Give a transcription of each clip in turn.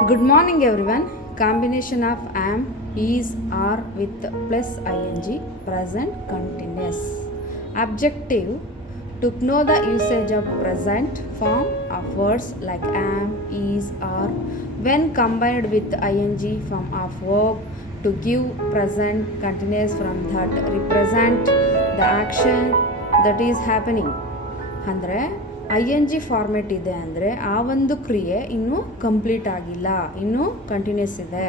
Good morning everyone. Combination of am, is, are with plus ing, present continuous. Objective: to know the usage of present form of words like am, is, are when combined with ing form of verb to give present continuous from that represent the action that is happening. ಅಂದರೆ I N G format ಇದೆ ಅಂದರೆ ಆ ಒಂದು ಕ್ರಿಯೆ ಇನ್ನೂ complete ಆಗಿಲ್ಲ, ಇನ್ನೂ continuous ಇದೆ,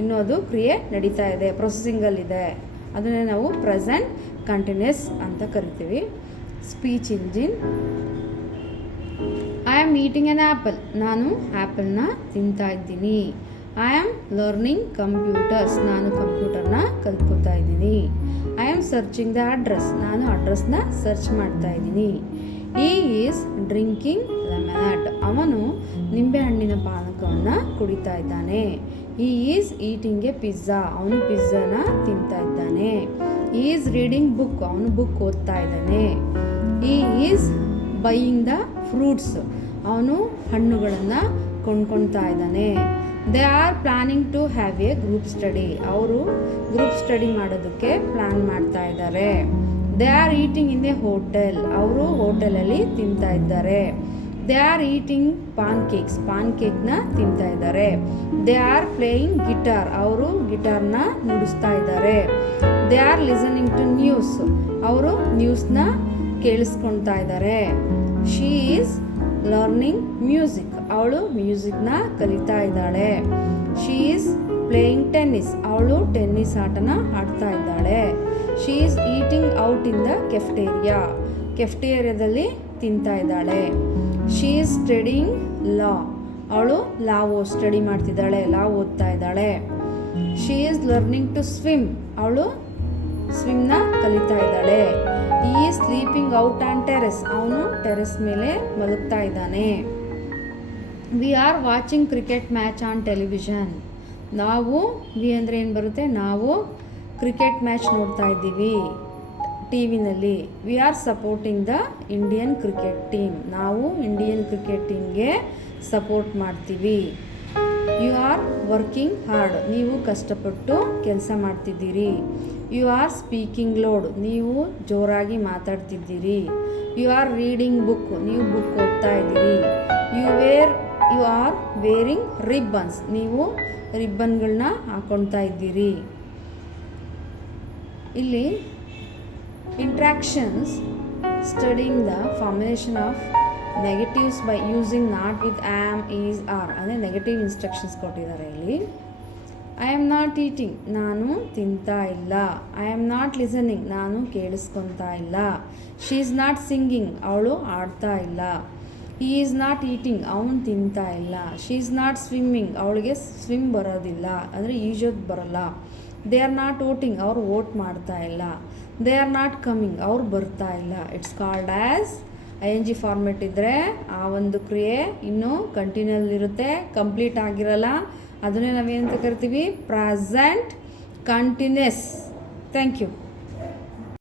ಇನ್ನೂ ಅದು ಕ್ರಿಯೆ ನಡೀತಾ ಇದೆ, ಪ್ರೊಸೆಸಿಂಗಲ್ಲಿದೆ. ಅದನ್ನೇ ನಾವು ಪ್ರೆಸೆಂಟ್ ಕಂಟಿನ್ಯೂಸ್ ಅಂತ ಕರಿತೀವಿ. Speech engine: I am eating an apple, ನಾನು ಆ್ಯಪಲ್ನ ತಿಂತಾ ಇದ್ದೀನಿ. ಐ ಆಮ್ ಲರ್ನಿಂಗ್ ಕಂಪ್ಯೂಟರ್ಸ್, ನಾನು ಕಂಪ್ಯೂಟರ್ನ ಕಲ್ತ್ಕೋತಾ ಇದ್ದೀನಿ. I am searching the address, ನಾನು ಅಡ್ರೆಸ್ನ ಸರ್ಚ್ ಮಾಡ್ತಾ ಇದ್ದೀನಿ. ಈ ಈಸ್ ಡ್ರಿಂಕಿಂಗ್ ಲೆಮನೇಡ್, ಅವನು ನಿಂಬೆಹಣ್ಣಿನ ಪಾನಕವನ್ನು ಕುಡಿತಾ ಇದ್ದಾನೆ. ಈ ಈಸ್ ಈಟಿಂಗ್ ಎ ಪಿಜ್ಜಾ, ಅವನು ಪಿಜ್ಜಾನ ತಿಂತಾ ಇದ್ದಾನೆ. ಈ ಈಸ್ ರೀಡಿಂಗ್ ಬುಕ್, ಅವನು ಬುಕ್ ಓದ್ತಾ ಇದ್ದಾನೆ. ಈ ಈಸ್ ಬೈಯಿಂಗ್ ದ ಫ್ರೂಟ್ಸ್, ಅವನು ಹಣ್ಣುಗಳನ್ನು ಕೊಂಡ್ಕೊಳ್ತಾ ಇದ್ದಾನೆ. They are planning to have a group study, ಅವರು ಗ್ರೂಪ್ ಸ್ಟಡಿ ಮಾಡೋದಕ್ಕೆ ಪ್ಲ್ಯಾನ್ ಮಾಡ್ತಾ ಇದ್ದಾರೆ. They are eating in a hotel, ಅವರು ಹೋಟೆಲಲ್ಲಿ ತಿಂತಾ ಇದ್ದಾರೆ. ದೇ ಆರ್ ಈಟಿಂಗ್ ಪಾನ್ ಕೇಕ್ನ ತಿಂತಾ ಇದ್ದಾರೆ. ದೇ ಆರ್ ಪ್ಲೇಯಿಂಗ್ ಗಿಟಾರ್, ಅವರು ಗಿಟಾರ್ನ ನುಡಿಸ್ತಾ ಇದ್ದಾರೆ. They are listening to news, ಅವರು ನ್ಯೂಸ್ನ ಕೇಳಿಸ್ಕೊಳ್ತಾ ಇದ್ದಾರೆ. ಶಿ ಈಸ್ ಲರ್ನಿಂಗ್ ಮ್ಯೂಸಿಕ್, ಅವಳು ಮ್ಯೂಸಿಕ್ನ ಕಲಿತಾ ಇದ್ದಾಳೆ. ಶಿ ಈಸ್ ಪ್ಲೇಯಿಂಗ್ ಟೆನ್ನಿಸ್, ಅವಳು ಟೆನ್ನಿಸ್ ಆಟನ ಆಡ್ತಾ ಇದ್ದಾಳೆ. She is eating out in the ಕೆಫ್ಟೇರಿಯಾದಲ್ಲಿ ತಿಂತಾ ಇದ್ದಾಳೆ. ಶಿ ಈಸ್ ಸ್ಟಡಿಂಗ್ ಲಾ, ಅವಳು ಸ್ಟಡಿ ಮಾಡ್ತಿದ್ದಾಳೆ, ಲಾ ಓದ್ತಾ ಇದ್ದಾಳೆ. She is learning to swim, ಅವಳು ಸ್ವಿಮ್ನ ಕಲಿತಾ ಇದ್ದಾಳೆ. He is sleeping out on terrace, ಅವನು ಟೆರೆಸ್ ಮೇಲೆ ಮಲಗ್ತಾ ಇದ್ದಾನೆ. We are watching cricket match on television, ನಾವು ವಿ ಅಂದರೆ ಏನು ಬರುತ್ತೆ, ನಾವು ಕ್ರಿಕೆಟ್ ಮ್ಯಾಚ್ ನೋಡ್ತಾ ಇದ್ದೀವಿ ಟಿ ವಿನಲ್ಲಿ. We are supporting the Indian cricket team, ನಾವು ಇಂಡಿಯನ್ ಕ್ರಿಕೆಟ್ ಟೀಮ್ಗೆ ಸಪೋರ್ಟ್ ಮಾಡ್ತೀವಿ. ಯು ಆರ್ ವರ್ಕಿಂಗ್ ಹಾರ್ಡ್, ನೀವು ಕಷ್ಟಪಟ್ಟು ಕೆಲಸ ಮಾಡ್ತಿದ್ದೀರಿ. ಯು ಆರ್ ಸ್ಪೀಕಿಂಗ್ ಲೌಡ್, ನೀವು ಜೋರಾಗಿ ಮಾತಾಡ್ತಿದ್ದೀರಿ. ಯು ಆರ್ ರೀಡಿಂಗ್ ಬುಕ್, ನೀವು ಬುಕ್ ಓದ್ತಾ ಇದ್ದೀರಿ. ಯು ಆರ್ ವೇರಿಂಗ್ ರಿಬ್ಬನ್ಸ್, ನೀವು ರಿಬ್ಬನ್ಗಳನ್ನ ಹಾಕೊಳ್ತಾ ಇದ್ದೀರಿ. ಇಲ್ಲಿ interactions: studying the formulation of negatives by using not with am, is, are, ಅಂದರೆ ನೆಗೆಟಿವ್ ಇನ್ಸ್ಟ್ರಕ್ಷನ್ಸ್ ಕೊಟ್ಟಿದ್ದಾರೆ ಇಲ್ಲಿ. ಐ ಆಮ್ ನಾಟ್ ಈಟಿಂಗ್, ನಾನು ತಿಂತಾ ಇಲ್ಲ. ಐ ಆಮ್ ನಾಟ್ ಲಿಸನಿಂಗ್, ನಾನು ಕೇಳಿಸ್ಕೊತಾ ಇಲ್ಲ. ಶಿ ಈಸ್ ನಾಟ್ ಸಿಂಗಿಂಗ್, ಅವಳು ಆಡ್ತಾ ಇಲ್ಲ. ಹಿ ಈಸ್ ನಾಟ್ ಈಟಿಂಗ್, ಅವನು ತಿಂತಾ ಇಲ್ಲ. ಶಿ ಈಸ್ ನಾಟ್ ಸ್ವಿಮ್ಮಿಂಗ್, ಅವಳಿಗೆ ಸ್ವಿಮ್ ಬರೋದಿಲ್ಲ, ಅಂದರೆ ಈಜೋದು ಬರೋಲ್ಲ. ದೇ ಆರ್ ನಾಟ್ ವೋಟಿಂಗ್, ಅವರು ವೋಟ್ ಮಾಡ್ತಾ ಇಲ್ಲ. ದೇ ಆರ್ ನಾಟ್ ಕಮಿಂಗ್, ಅವ್ರು ಬರ್ತಾ ಇಲ್ಲ. It's called as I N G format ಇದ್ದರೆ ಆ ಒಂದು ಕ್ರಿಯೆ ಇನ್ನೂ ಕಂಟಿನ್ಯೂಲ್ ಇರುತ್ತೆ, ಕಂಪ್ಲೀಟ್ ಆಗಿರಲ್ಲ. ಅದನ್ನೇ ನಾವೇನಂತ ಕರಿತೀವಿ, ಪ್ರೆಸೆಂಟ್ ಕಂಟಿನ್ಯೂಸ್. Thank you.